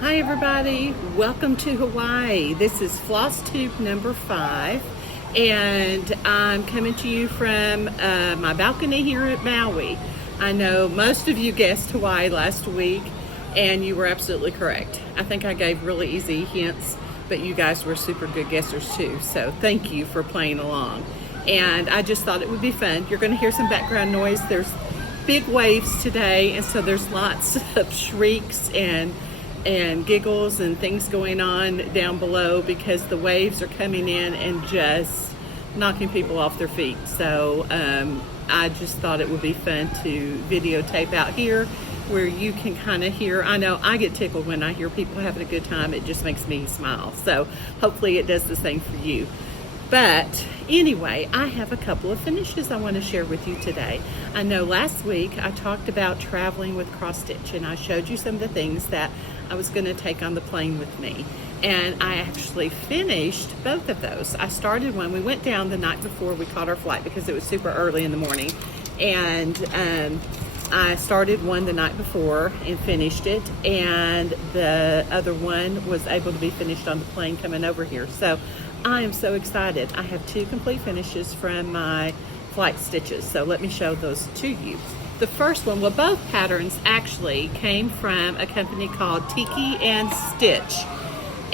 Hi everybody, welcome to Hawaii. This is Floss Tube number 5 and I'm coming to you from my balcony here at Maui. I know most of you guessed Hawaii last week and you were absolutely correct. I think I gave really easy hints, but you guys were super good guessers too, so thank you for playing along. And I just thought it would be fun. You're going to hear some background noise. There's big waves today, and so there's lots of shrieks and giggles and things going on down below because the waves are coming in and just knocking people off their feet. So I just thought it would be fun to videotape out here where you can kind of hear. I know I get tickled when I hear people having a good time. It just makes me smile. So hopefully it does the same for you. But anyway, I have a couple of finishes I want to share with you today. I know last week I talked about traveling with cross stitch and I showed you some of the things that I was going to take on the plane with me. And I actually finished both of those. I started one. We went down the night before we caught our flight because it was super early in the morning. And I started one the night before and finished it. And the other one was able to be finished on the plane coming over here. So I am so excited. I have 2 complete finishes from my flight stitches. So let me show those to you. The first one, well, both patterns actually came from a company called Tiki and Stitch.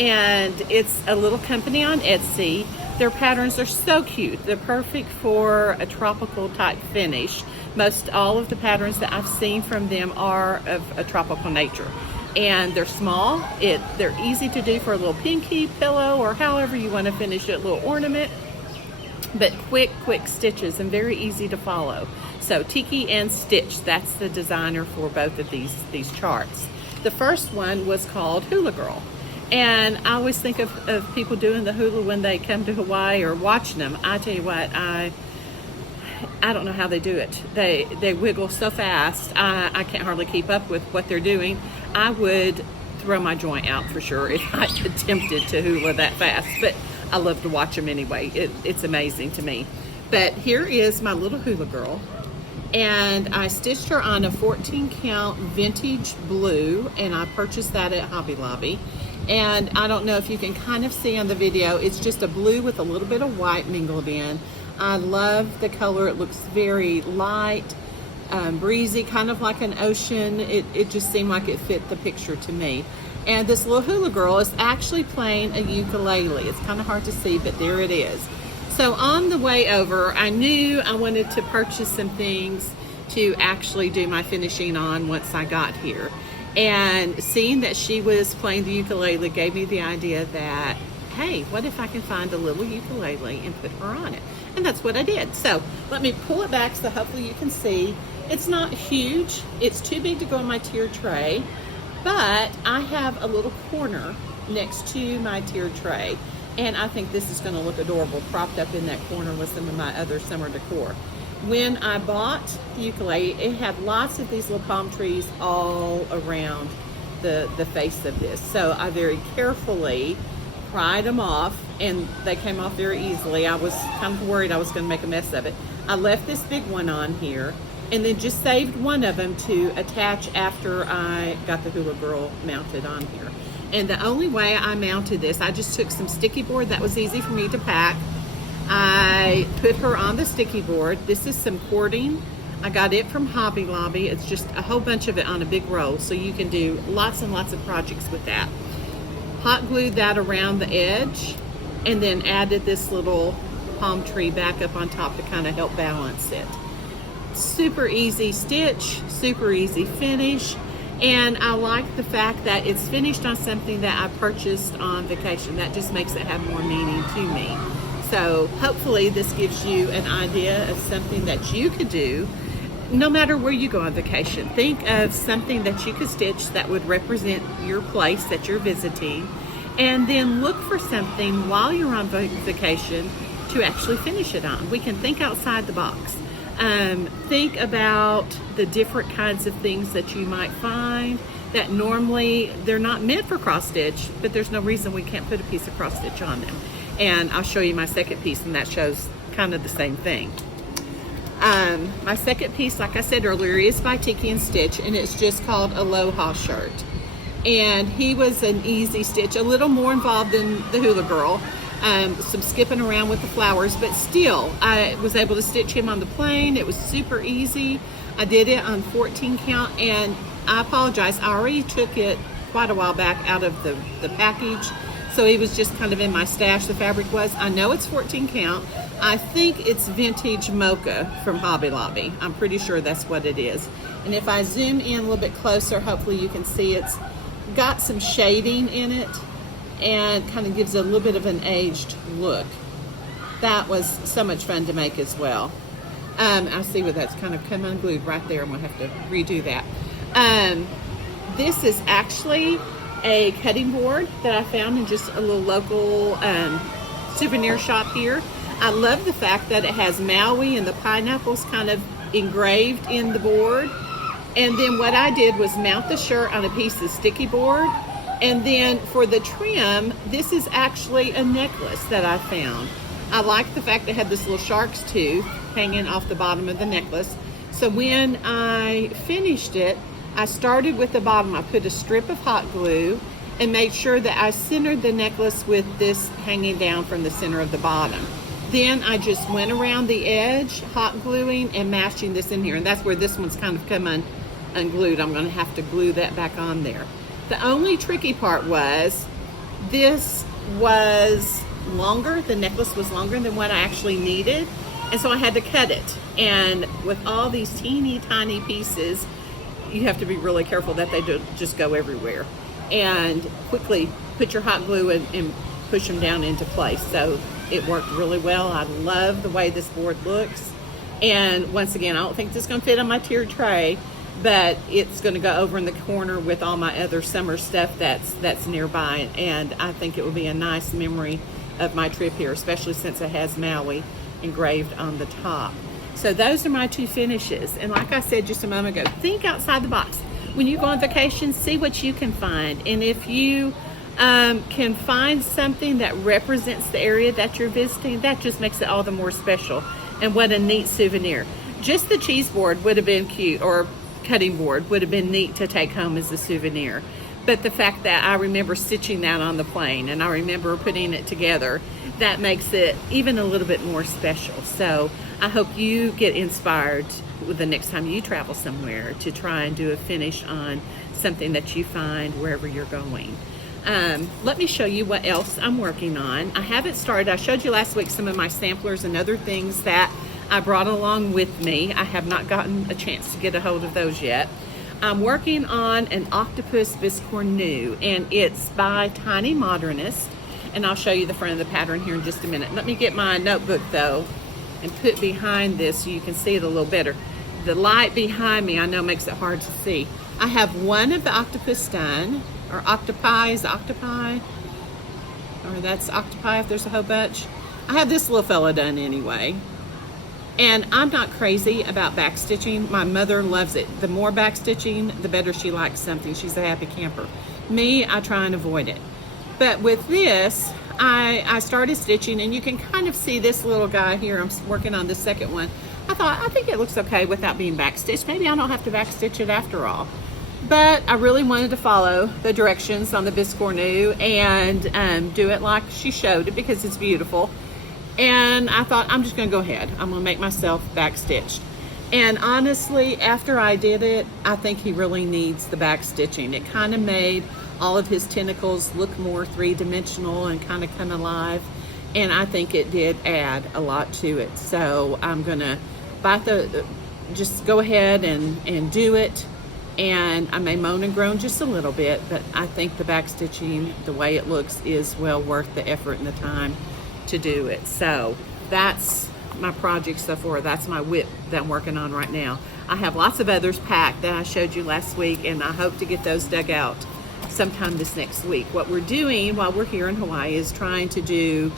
And it's a little company on Etsy. Their patterns are so cute. They're perfect for a tropical type finish. Most all of the patterns that I've seen from them are of a tropical nature. And they're small. They're easy to do for a little pinky, pillow, or however you want to finish it, a little ornament. But quick stitches and very easy to follow. So Tiki and Stitch, that's the designer for both of these charts. The first one was called Hula Girl. And I always think of people doing the hula when they come to Hawaii or watching them. I tell you what, I don't know how they do it. They wiggle so fast. I can't hardly keep up with what they're doing. I would throw my joint out for sure if I attempted to hula that fast. But I love to watch them anyway. It's amazing to me. But here is my little hula girl. And I stitched her on a 14 count vintage blue, and I purchased that at Hobby Lobby. And I don't know if you can kind of see on the video, it's just a blue with a little bit of white mingled in. I love the color. It looks very light, breezy, kind of like an ocean. It just seemed like it fit the picture to me. And this little hula girl is actually playing a ukulele. It's kind of hard to see, but there it is. So on the way over, I knew I wanted to purchase some things to actually do my finishing on once I got here. And seeing that she was playing the ukulele gave me the idea that, hey, what if I can find a little ukulele and put her on it? And that's what I did. So let me pull it back so hopefully you can see. It's not huge. It's too big to go in my tiered tray, but I have a little corner next to my tiered tray. And I think this is going to look adorable propped up in that corner with some of my other summer decor. When I bought the ukulele, it had lots of these little palm trees all around the face of this. So I very carefully pried them off, and they came off very easily. I was kind of worried I was going to make a mess of it. I left this big one on here and then just saved one of them to attach after I got the hula girl mounted on here. And the only way I mounted this, I just took some sticky board that was easy for me to pack. I put her on the sticky board. This is some cording. I got it from Hobby Lobby. It's just a whole bunch of it on a big roll, so you can do lots and lots of projects with that. Hot glued that around the edge and then added this little palm tree back up on top to kind of help balance it. Super easy stitch, super easy finish. And I like the fact that it's finished on something that I purchased on vacation. That just makes it have more meaning to me. So hopefully this gives you an idea of something that you could do no matter where you go on vacation. Think of something that you could stitch that would represent your place that you're visiting, and then look for something while you're on vacation to actually finish it on. We can think outside the box. Think about the different kinds of things that you might find that normally they're not meant for cross stitch, but there's no reason we can't put a piece of cross stitch on them. And I'll show you my second piece, and that shows kind of the same thing. My second piece, like I said earlier, is by Tiki and Stitch, and it's just called Aloha shirt. and he was an easy stitch, a little more involved than the hula girl. Some skipping around with the flowers, but still I was able to stitch him on the plain. It was super easy. I did it on 14 count, and I apologize, I already took it quite a while back out of the package, so it was just kind of in my stash. The fabric was, I know it's 14 count. I think it's Vintage Mocha from Hobby Lobby. I'm pretty sure that's what it is. And if I zoom in a little bit closer, hopefully you can see it's got some shading in it and kind of gives it a little bit of an aged look. That was so much fun to make as well. I see where that's kind of come unglued right there. I'm gonna have to redo that. This is actually a cutting board that I found in just a little local souvenir shop here. I love the fact that it has Maui and the pineapples kind of engraved in the board. And then what I did was mount the shirt on a piece of sticky board. And then for the trim, this is actually a necklace that I found. I like the fact that it had this little shark's tooth hanging off the bottom of the necklace. So when I finished it, I started with the bottom. I put a strip of hot glue and made sure that I centered the necklace with this hanging down from the center of the bottom. Then I just went around the edge, hot gluing and mashing this in here. And that's where this one's kind of come unglued. I'm gonna have to glue that back on there. The only tricky part was this was longer, the necklace was longer than what I actually needed, and so I had to cut it. And with all these teeny tiny pieces, you have to be really careful that they don't just go everywhere. And quickly put your hot glue and push them down into place. So it worked really well. I love the way this board looks. And once again, I don't think this is gonna fit on my tiered tray, but it's going to go over in the corner with all my other summer stuff that's nearby, and I think it will be a nice memory of my trip here, especially since it has Maui engraved on the top. So those are my two finishes, and like I said just a moment ago, think outside the box. When you go on vacation, see what you can find, and if you can find something that represents the area that you're visiting, that just makes it all the more special. And what a neat souvenir. Just the cheese board would have been cute, or cutting board would have been neat to take home as a souvenir, but the fact that I remember stitching that on the plane and I remember putting it together, that makes it even a little bit more special. So I hope you get inspired the next time you travel somewhere to try and do a finish on something that you find wherever you're going. Let me show you what else I'm working on. I haven't started. I showed you last week some of my samplers and other things that I brought along with me. I have not gotten a chance to get a hold of those yet. I'm working on an Octopus Biscornu, and it's by Tiny Modernist, and I'll show you the front of the pattern here in just a minute. Let me get my notebook though and put behind this so you can see it a little better. The light behind me I know makes it hard to see. I have one of the octopus done, or octopi, is octopi? Or that's octopi if there's a whole bunch. I have this little fella done anyway. And I'm not crazy about back stitching. My mother loves it. The more back stitching, the better she likes something. She's a happy camper. Me, I try and avoid it. But with this, I started stitching, and you can kind of see this little guy here. I'm working on the second one. I think it looks okay without being back stitched. Maybe I don't have to back stitch it after all. But I really wanted to follow the directions on the Biscornu and do it like she showed it because it's beautiful. And I thought, I'm just gonna go ahead. I'm gonna make myself back stitched. And honestly, after I did it, I think he really needs the back stitching. It kind of made all of his tentacles look more three-dimensional and kind of come alive. And I think it did add a lot to it. So I'm gonna just go ahead and do it. And I may moan and groan just a little bit, but I think the back stitching, the way it looks, is well worth the effort and the time to do it. So that's my project so far. That's my WIP that I'm working on right now. I have lots of others packed that I showed you last week, and I hope to get those dug out sometime this next week. What we're doing while we're here in Hawaii is trying to do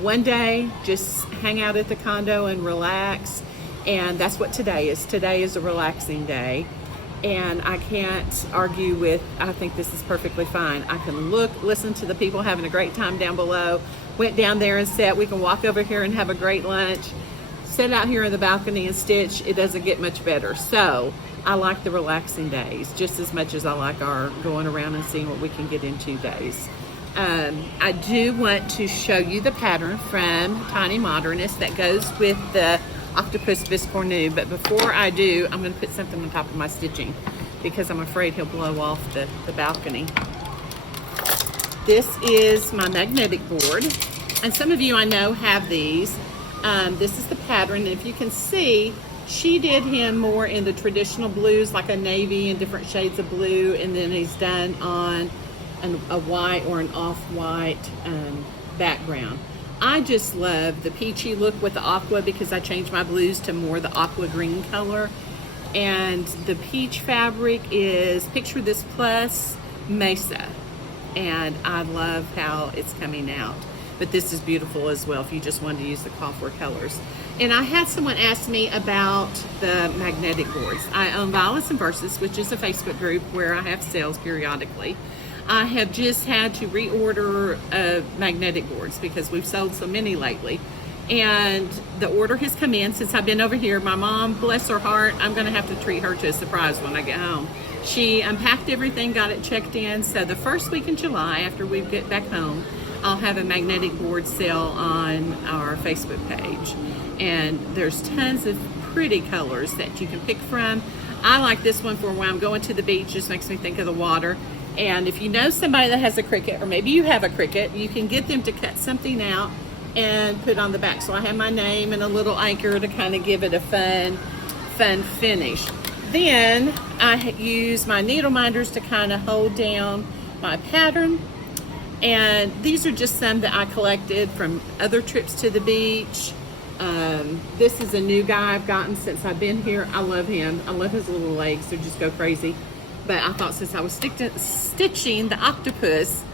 one day, just hang out at the condo and relax, and that's what today is. Today is a relaxing day, and I can't argue with, I think this is perfectly fine. I can listen to the people having a great time down below. Went down there and sat. We can walk over here and have a great lunch. Sit out here in the balcony and stitch. It doesn't get much better. So I like the relaxing days just as much as I like our going around and seeing what we can get into days. I do want to show you the pattern from Tiny Modernist that goes with the Octopus Biscornu, but before I do, I'm going to put something on top of my stitching because I'm afraid he'll blow off the balcony. This is my magnetic board, and some of you I know have these. This is the pattern, and if you can see, she did him more in the traditional blues, like a navy and different shades of blue, and then he's done on a white or an off-white background. I just love the peachy look with the aqua because I changed my blues to more the aqua green color. And the peach fabric is Picture This Plus Mesa. And I love how it's coming out. But this is beautiful as well if you just wanted to use the copper colors. And I had someone ask me about the magnetic boards. I own Violets and Verses, which is a Facebook group where I have sales periodically. I have just had to reorder magnetic boards because we've sold so many lately. And the order has come in since I've been over here. My mom, bless her heart, I'm going to have to treat her to a surprise when I get home. She unpacked everything, got it checked in. So the first week in July, after we get back home, I'll have a magnetic board sale on our Facebook page. And there's tons of pretty colors that you can pick from. I like this one for when I'm going to the beach. Just makes me think of the water. And if you know somebody that has a Cricut, or maybe you have a Cricut, you can get them to cut something out and put on the back. So I have my name and a little anchor to kind of give it a fun finish. Then I use my needle minders to kind of hold down my pattern. And these are just some that I collected from other trips to the beach. This is a new guy I've gotten since I've been here. I love him. I love his little legs. They just go crazy. But I thought since I was stitching the octopus,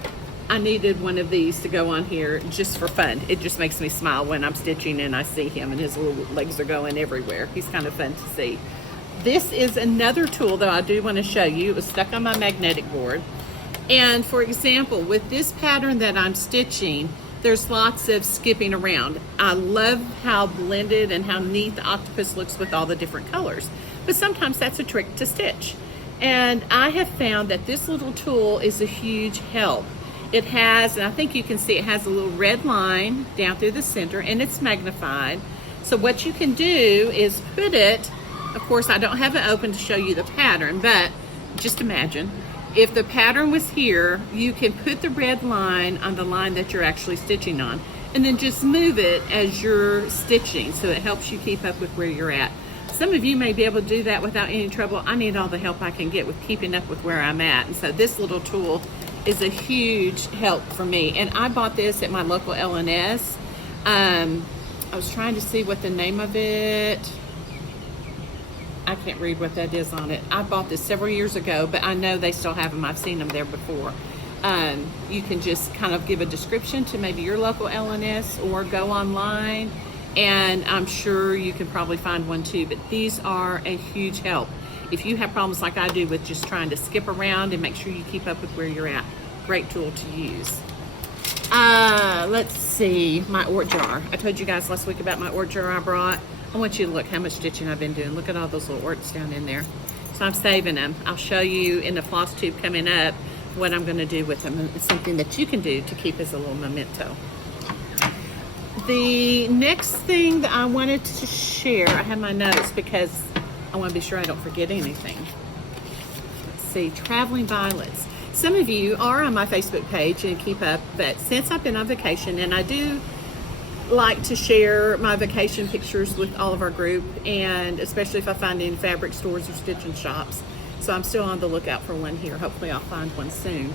I needed one of these to go on here just for fun. It just makes me smile when I'm stitching and I see him and his little legs are going everywhere. He's kind of fun to see. This is another tool that I do want to show you. It was stuck on my magnetic board. And for example, with this pattern that I'm stitching, there's lots of skipping around. I love how blended and how neat the octopus looks with all the different colors. But sometimes that's a trick to stitch. And I have found that this little tool is a huge help. It has, and I think you can see it has a little red line down through the center and it's magnified. So what you can do is put it, of course I don't have it open to show you the pattern, but just imagine if the pattern was here, you can put the red line on the line that you're actually stitching on and then just move it as you're stitching so it helps you keep up with where you're at. Some of you may be able to do that without any trouble. I need all the help I can get with keeping up with where I'm at. And so this little tool is a huge help for me. And I bought this at my local L&S. I was trying to see what the name of it. I can't read what that is on it. I bought this several years ago, but I know they still have them. I've seen them there before. You can just kind of give a description to maybe your local L&S or go online. And I'm sure you can probably find one too, but these are a huge help. If you have problems like I do with just trying to skip around and make sure you keep up with where you're at, great tool to use. Let's see, my ort jar. I told you guys last week about my ort jar I brought. I want you to look how much stitching I've been doing. Look at all those little orts down in there. So I'm saving them. I'll show you in the floss tube coming up what I'm gonna do with them. It's something that you can do to keep as a little memento. The next thing that I wanted to share, I have my notes because I want to be sure I don't forget anything. Let's see, Traveling Violets. Some of you are on my Facebook page and keep up, but since I've been on vacation, and I do like to share my vacation pictures with all of our group, and especially if I find any fabric stores or stitching shops. So I'm still on the lookout for one here. Hopefully I'll find one soon.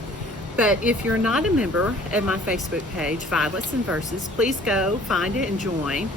But if you're not a member of my Facebook page, Violets and Verses, please go find it and join.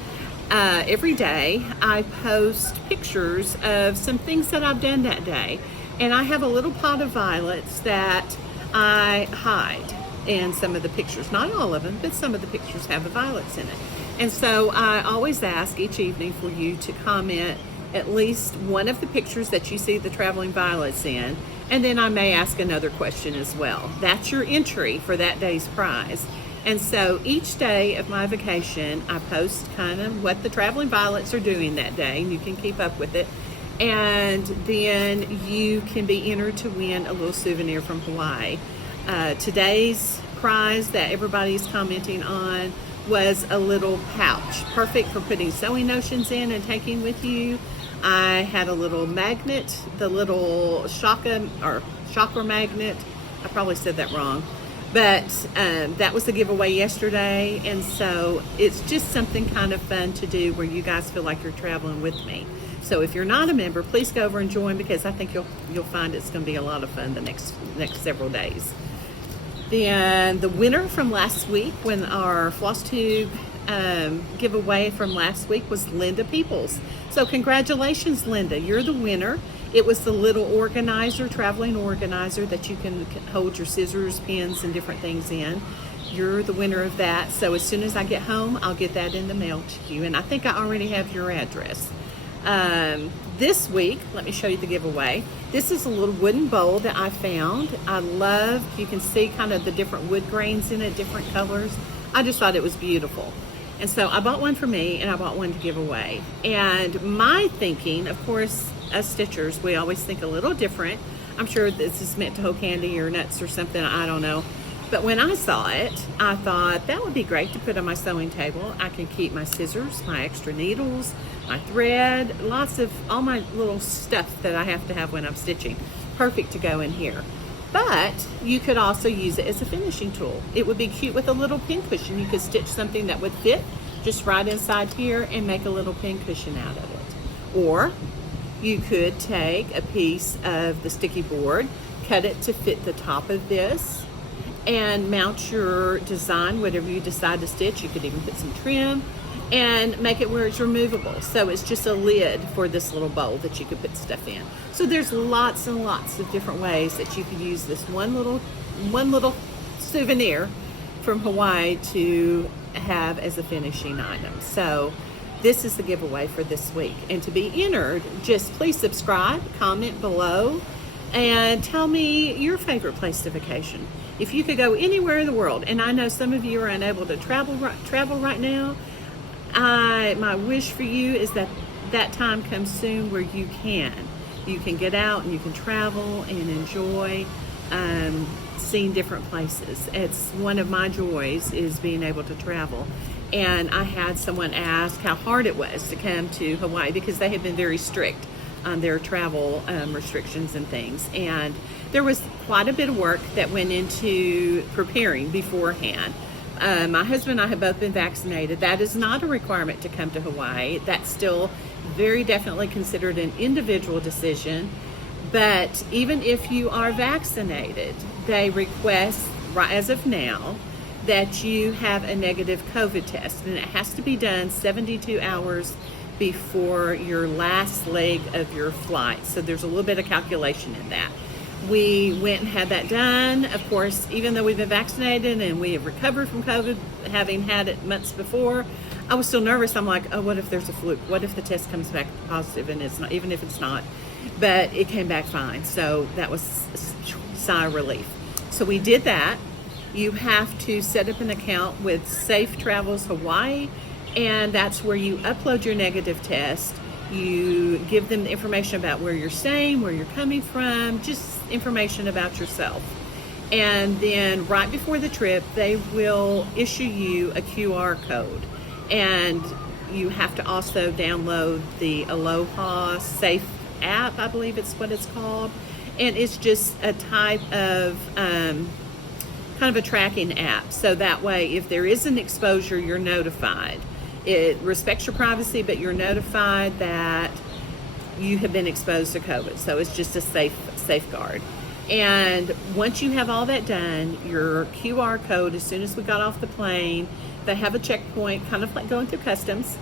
Every day I post pictures of some things that I've done that day. And I have a little pot of violets that I hide in some of the pictures. Not all of them, but some of the pictures have the violets in it. And so I always ask each evening for you to comment at least one of the pictures that you see the traveling violets in. And then I may ask another question as well. That's your entry for that day's prize. And so each day of my vacation, I post kind of what the traveling violets are doing that day, and you can keep up with it. and then you can be entered to win a little souvenir from Hawaii. Today's prize that everybody's commenting on was a little pouch, perfect for putting sewing notions in and taking with you. I had a little magnet, the little chakra magnet. I probably said that wrong, but that was the giveaway yesterday, and so it's just something kind of fun to do where you guys feel like you're traveling with me. So if you're not a member, please go over and join, because I think you'll find it's going to be a lot of fun the next several days. Then the winner from last week, when our floss tube giveaway from last week, was Linda Peoples. So congratulations, Linda, you're the winner. It was the little organizer, traveling organizer that you can hold your scissors, pens, and different things in. You're the winner of that. So as soon as I get home, I'll get that in the mail to you. And I think I already have your address. This week, let me show you the giveaway. This is a little wooden bowl that I found. I love, you can see kind of the different wood grains in it, different colors. I just thought it was beautiful. And so I bought one for me, and I bought one to give away. And my thinking, of course, as stitchers, we always think a little different. I'm sure this is meant to hold candy or nuts or something, I don't know. But when I saw it, I thought that would be great to put on my sewing table. I can keep my scissors, my extra needles, my thread, all my little stuff that I have to have when I'm stitching. Perfect to go in here. But you could also use it as a finishing tool. It would be cute with a little pin cushion. You could stitch something that would fit just right inside here and make a little pin cushion out of it. Or you could take a piece of the sticky board, cut it to fit the top of this, and mount your design, whatever you decide to stitch. You could even put some trim and make it where it's removable. So it's just a lid for this little bowl that you could put stuff in. So there's lots and lots of different ways that you could use this one little souvenir from Hawaii to have as a finishing item. So this is the giveaway for this week. And to be entered, just please subscribe, comment below, and tell me your favorite place to vacation. If you could go anywhere in the world, and I know some of you are unable to travel right now, my wish for you is that that time comes soon where you can get out and you can travel and enjoy seeing different places. It's one of my joys, is being able to travel. And I had someone ask how hard it was to come to Hawaii, because they have been very strict on their travel restrictions and things. And there was quite a bit of work that went into preparing beforehand. My husband and I have both been vaccinated. That is not a requirement to come to Hawaii. That's still very definitely considered an individual decision. But even if you are vaccinated, they request, right as of now, that you have a negative COVID test, and it has to be done 72 hours before your last leg of your flight. So there's a little bit of calculation in that. We went and had that done. Of course, even though we've been vaccinated and we have recovered from COVID, having had it months before, I was still nervous. I'm like, oh, what if there's a fluke? What if the test comes back positive? And it's not, even if it's not, but it came back fine. So that was a sigh of relief. So we did that. You have to set up an account with Safe Travels Hawaii, and that's where you upload your negative test. You give them the information about where you're staying, where you're coming from, just information about yourself. And then right before the trip, they will issue you a QR code. And you have to also download the Aloha Safe app, I believe it's what it's called. And it's just a type of kind of a tracking app. So that way, if there is an exposure, you're notified. It respects your privacy, but you're notified that you have been exposed to COVID. So it's just a safeguard. And once you have all that done, your QR code, as soon as we got off the plane, they have a checkpoint, kind of like going through customs,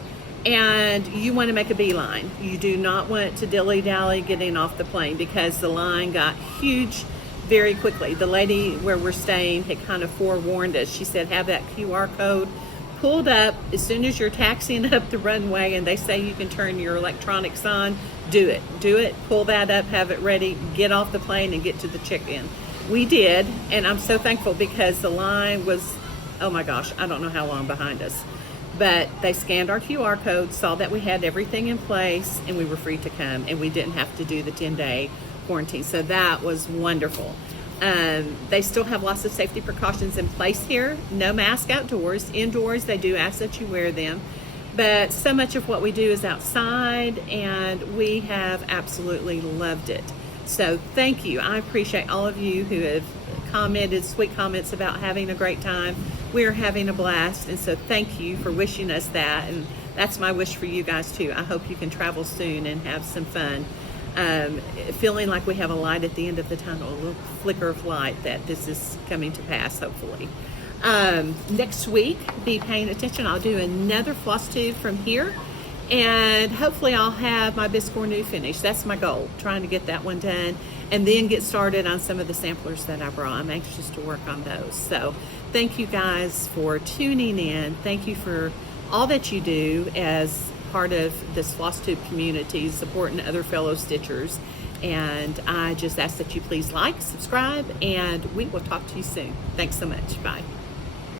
and you want to make a beeline. You do not want to dilly-dally getting off the plane, because the line got huge very quickly. The lady where we're staying had kind of forewarned us. She said, have that QR code pulled up as soon as you're taxiing up the runway and they say you can turn your electronics on. Do it, pull that up, have it ready, get off the plane and get to the check-in. We did, and I'm so thankful, because the line was, oh my gosh, I don't know how long behind us. But they scanned our QR code, saw that we had everything in place, and we were free to come, and we didn't have to do the 10-day quarantine. So that was wonderful. They still have lots of safety precautions in place here. No mask outdoors. Indoors, they do ask that you wear them. But so much of what we do is outside, and we have absolutely loved it. So thank you. I appreciate all of you who have commented sweet comments about having a great time. We're having a blast, and so thank you for wishing us that, and that's my wish for you guys too. I hope you can travel soon and have some fun. Feeling like we have a light at the end of the tunnel, a little flicker of light that this is coming to pass, hopefully. Next week, be paying attention. I'll do another floss tube from here, and hopefully I'll have my Biscornu finished. That's my goal, trying to get that one done and then get started on some of the samplers that I brought. I'm anxious to work on those. So thank you guys for tuning in. Thank you for all that you do as part of this floss tube community, supporting other fellow stitchers. And I just ask that you please like, subscribe, and we will talk to you soon. Thanks so much. Bye.